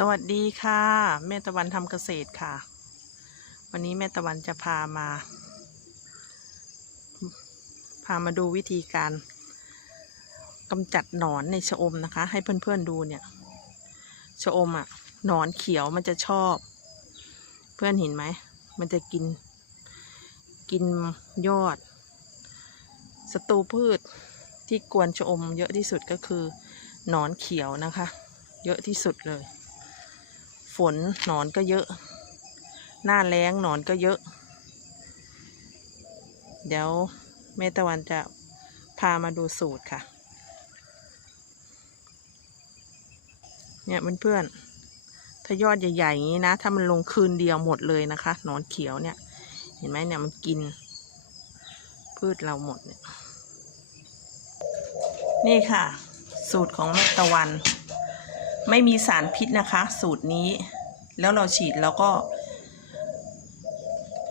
สวัสดีค่ะแม่ตะวันทำเกษตรค่ะ วันนี้แม่ตะวันจะพามา พามาดูวิธีการกำจัดหนอนในชะอมนะคะ ให้เพื่อนๆดูเนี่ยชะอมอะ่ะหนอนเขียวมันจะชอบ เพื่อนเห็นไหม มันจะกิน กินยอดศัตรูพืชที่กวนชะอมเยอะที่สุดก็คือหนอนเขียวนะคะ เยอะที่สุดเลย ฝนหนอนก็เยอะ หน้าแล้งหนอนก็เยอะ เดี๋ยวแม่ตะวันจะพามาดูสูตรค่ะ เนี่ยเพื่อนๆ ถ้ายอดใหญ่ๆอย่างนี้นะ ถ้ามันลงคืนเดียวหมดเลยนะคะหนอนเขียวเนี่ย เห็นไหมเนี่ยมันกิน พืชเราหมดเนี่ย นี่ค่ะ สูตรของแม่ตะวัน ไม่มีสารพิษนะคะ สูตรนี้ แล้วเราฉีดแล้วก็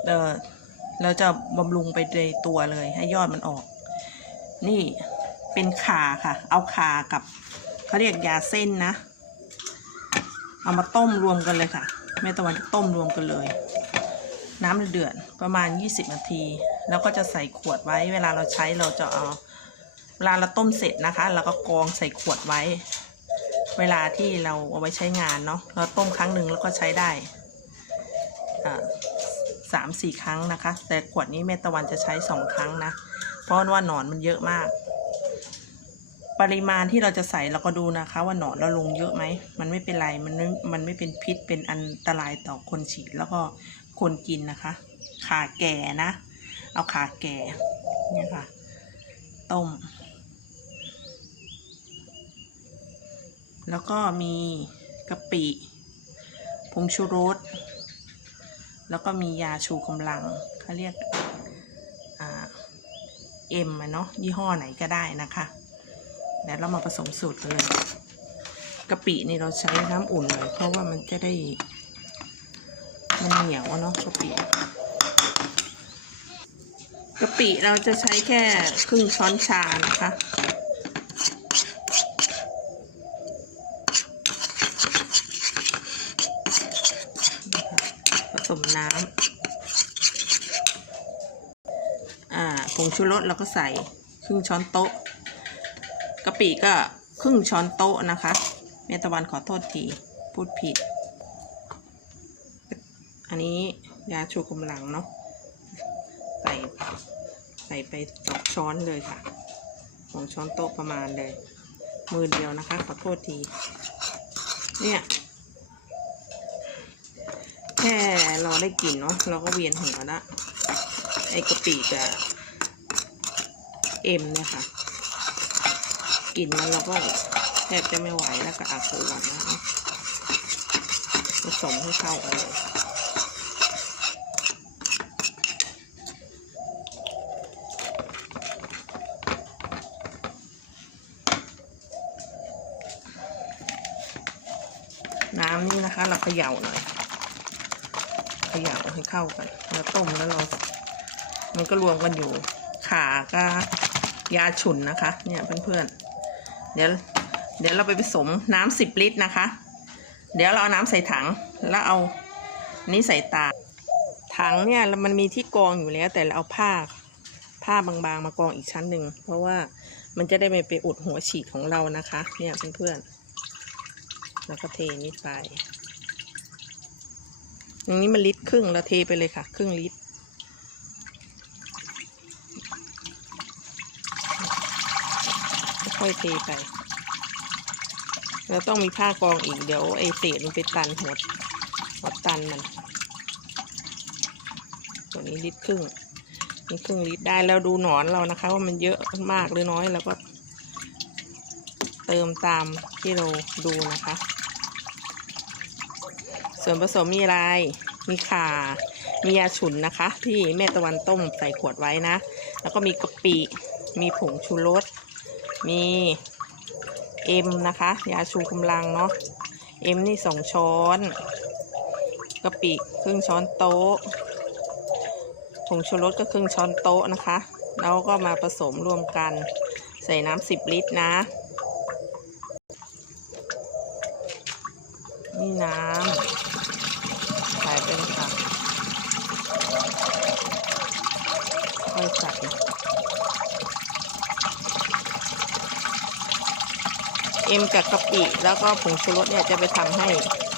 เออเราจะบำรุงไปในตัวเลย ให้ยอดมันออก นี่เป็นขาค่ะ เอาขากับเขาเรียกยาเส้นนะ เอามาต้มรวมกันเลยค่ะแม่ตะวันต้มรวมกันเลย น้ำเดือดประมาณ 20 นาที แล้วก็จะใส่ขวดไว้ เวลาเราใช้เราจะเอาเวลาเราต้มเสร็จนะคะ เราก็กรองใส่ขวดไว้ เวลาที่เราเอาไว้ใช้งานเนาะเราต้มครั้งหนึ่งแล้วก็ใช้ได้สามสี่ครั้งนะคะ แต่ขวดนี้แม่ตะวันจะใช้สองครั้งนะ เพราะว่าหนอนมันเยอะมาก ปริมาณที่เราจะใส่เราก็ดูนะคะ ว่าหนอนเราลงเยอะไหม มันไม่เป็นไร มันไม่มันไม่เป็นพิษเป็นอันตรายต่อคนฉีดแล้วก็คนกินนะคะ ขาแก่นะ เอาขาแก่เนี่ยค่ะ ต้ม แล้วก็มีกะปิผงชูรส แล้วก็มียาชูกำลังเขาเรียกเอ็มอะเนาะยี่ห้อไหนก็ได้นะคะเดี๋ยวเรามาผสมสูตรกันเลยกะปินี่เราใช้น้ำอุ่นเลยเพราะว่ามันจะได้ มันเหนียวเนาะกะปิกะปิเราจะใช้แค่ครึ่งช้อนชานะคะ สมน้ำอ่าผงชูรสเราก็ใส่ครึ่งช้อนโต๊ะกะปิก็ครึ่งช้อนโต๊ะนะคะเมตะวันขอโทษทีพูดผิด อันนี้ยาชูกำลังเนาะใส่ใส่ไปสองช้อนเลยค่ะสองช้อนโต๊ะประมาณเลย มือเดียวนะคะ ขอโทษที เนี่ย ค่เราได้กลิ่นเนาะเราก็เวียนหัวละไอ้กะปิกับเอ็มเนี่ยค่ะกลิ่นมันเราก็แทบจะไม่ไหวแล้วก็อาปวดนะคะผสมให้เข้ากันเลยน้ำนี่นะคะ เราเขย่าหน่อย ยำให้เข้ากัน แล้วต้มแล้วเรา มันก็รวมกันอยู่ ขาก็ยาฉุนนะคะ เนี่ยเพื่อนๆ เดี๋ยวเดี๋ยวเราไปผสมน้ำสิบลิตรนะคะ เดี๋ยวเราเอาน้ำใส่ถังแล้วเอานี้ใส่ตา ถังเนี่ยมันมีที่กรองอยู่แล้ว แต่เราเอาผ้าผ้าบางๆ มากรองอีกชั้นหนึ่งเพราะว่ามันจะได้ไม่ไปอุดหัวฉีดของเรานะคะ เนี่ยเพื่อนๆแล้วก็เทนี้ไป อย่างนี้มันลิตรครึ่งเราเทไปเลยค่ะ ครึ่งลิตรค่อยเทไป แล้วต้องมีผ้ากรองอีกเดี๋ยวไอเศษมันไปตันหัวหัวตันมัน ตัวนี้ลิตรครึ่งนี่ครึ่งลิตรได้แล้วดูหนอนเรานะคะ ว่ามันเยอะมากหรือน้อยแล้วก็เติมตามที่เราดูนะคะ ส่วนผสมมีอะไร มีข่า มียาฉุนนะคะ ที่แม่ตะวันต้มใส่ขวดไว้นะ แล้วก็มีกะปิ มีผงชูรส มีเอ็มนะคะ ยาชูกำลังเนาะ เอ็มนี่สองช้อนกะปิครึ่งช้อนโต๊ะ ผงชูรสก็ครึ่งช้อนโต๊ะนะคะ แล้วก็มาผสมรวมกัน ใส่น้ำสิบลิตรนะ นี่น้ำใส่เป็นค่ะค่อยใส่เอ็มกับกะปิแล้วก็ผงชูรสเนี่ยจะไปทำให้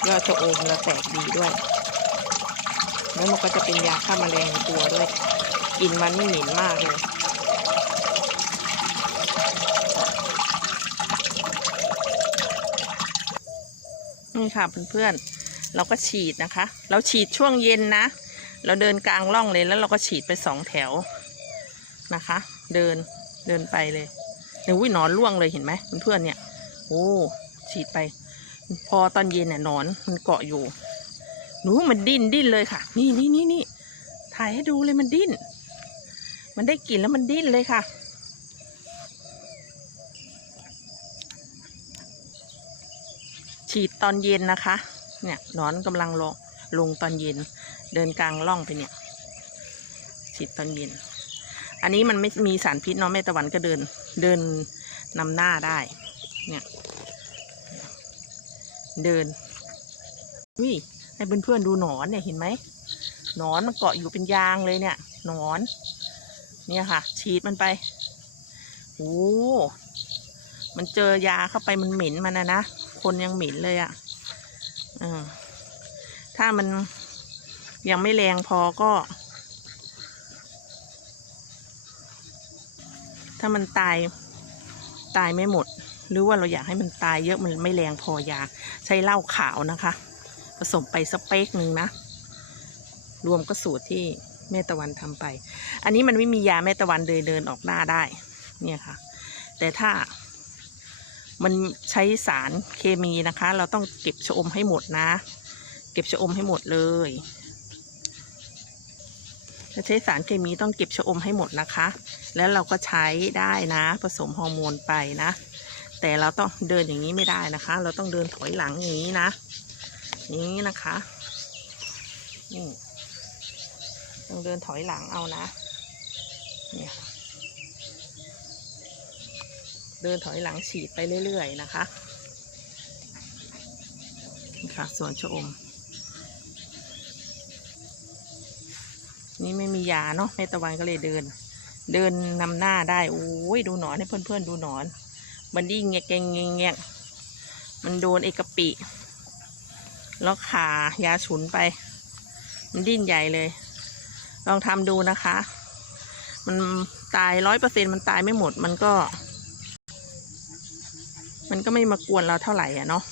ยอดชะอมเราแตกดีด้วย แล้วมันก็จะเป็นยาฆ่าแมลงตัวด้วยกลิ่นมันไม่เหม็นมากเลย นี่ค่ะเพื่อนๆเราก็ฉีดนะคะ เราฉีดช่วงเย็นนะ เราเดินกลางร่องเลยแล้วเราก็ฉีดไปสองแถวนะคะ เดินเดินไปเลยเนี่ยวิหนอนร่วงเลยเห็นไหมเพื่อนๆเนี่ยโอ้ฉีดไป พอตอนเย็นเนี่ยนอนมันเกาะอยู่หนูมันดิ้นดิ้นเลยค่ะ นี่นี่นี่นี่ถ่ายให้ดูเลยมันดิ้น มันได้กลิ่นแล้วมันดิ้นเลยค่ะ ฉีดตอนเย็นนะคะ เนี่ยหนอนกำลังลงลงตอนเย็น เดินกลางร่องไปเนี่ย ฉีดตอนเย็น อันนี้มันไม่มีสารพิษเนาะแม่ตะวันก็เดินเดินนำหน้าได้ เนี่ย เดินวิให้เพื่อนๆดูหนอนเนี่ยเห็นไหมหนอนมันเกาะอยู่เป็นยางเลยเนี่ยหนอน เนี่ยค่ะ ฉีดมันไปโอ้มันเจอยาเข้าไปมันเหม็นมันนะนะ คนยังเหม็นเลยอะ่ะถ้ามันยังไม่แรงพอก็ ถ้ามันตายตายไม่หมด หรือว่าเราอยากให้มันตายเยอะมันไม่แรงพอยา ใช้เหล้าขาวนะคะ ผสมไปสเปกหนึ่งนะ รวมก็สูตรที่แม่ตะวันทำไป อันนี้มันไม่มียาแม่ตะวันเดินเดินออกหน้าได้ เนี่ยค่ะ แต่ถ้า มันใช้สารเคมีนะคะ เราต้องเก็บชะอมให้หมดนะ เก็บชะอมให้หมดเลยถ้าใช้สารเคมีต้องเก็บชะอมให้หมดนะคะ แล้วเราก็ใช้ได้นะ ผสมฮอร์โมนไปนะ แต่เราต้องเดินอย่างนี้ไม่ได้นะคะ เราต้องเดินถอยหลังอย่างนี้นะนี้นะคะนี่ต้องเดินถอยหลังเอานะเนี่ยค่ะ เดินถอยหลังฉีดไปเรื่อยๆนะคะนี่ค่ะสวนชะอม นี่ไม่มียาเนาะแม่ตะวันก็เลยเดิน เดินนำหน้าได้โอ้ยดูหนอนให้เพื่อนๆดูหนอนมันดิ้งเงี้ยแกงเงี้ยมันโดนเอกปิแล้วขายาฉุนไป มันดิ้นใหญ่เลย ลองทำดูนะคะ มันตายร้อยเปอร์เซ็นมันตายไม่หมดมันก็ มันก็ไม่มากวนเราเท่าไหร่อะเนาะ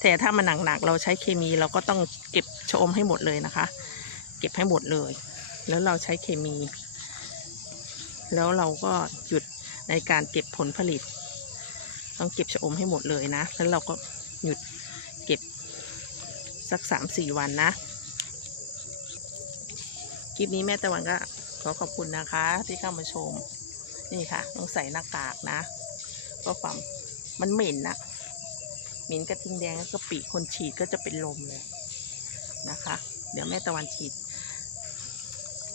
แต่ถ้ามันหนักๆเราใช้เคมีเราก็ต้องเก็บชะอมให้หมดเลยนะคะ เก็บให้หมดเลย แล้วเราใช้เคมี แล้วเราก็หยุดในการเก็บผลผลิต ต้องเก็บชะอมให้หมดเลยนะ แล้วเราก็หยุดเก็บสักสามสี่วันนะคลิปนี้แม่ตะวันก็ขอขอบคุณนะคะที่เข้ามาชม นี่ค่ะ ต้องใส่หน้ากากนะ ก็ความ มันเหม็นนะเหม็นกระทิงแดงแล้วก็ปีคนฉีดก็จะเป็นลมเลยนะคะ เดี๋ยวแม่ตะวันฉีด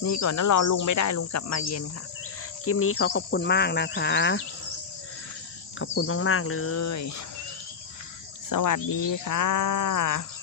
นี่ก่อนนะรอลุงไม่ได้ลุงกลับมาเย็นค่ะ คลิปนี้เขาขอบคุณมากนะคะ ขอบคุณมาก ๆ เลย สวัสดีค่ะ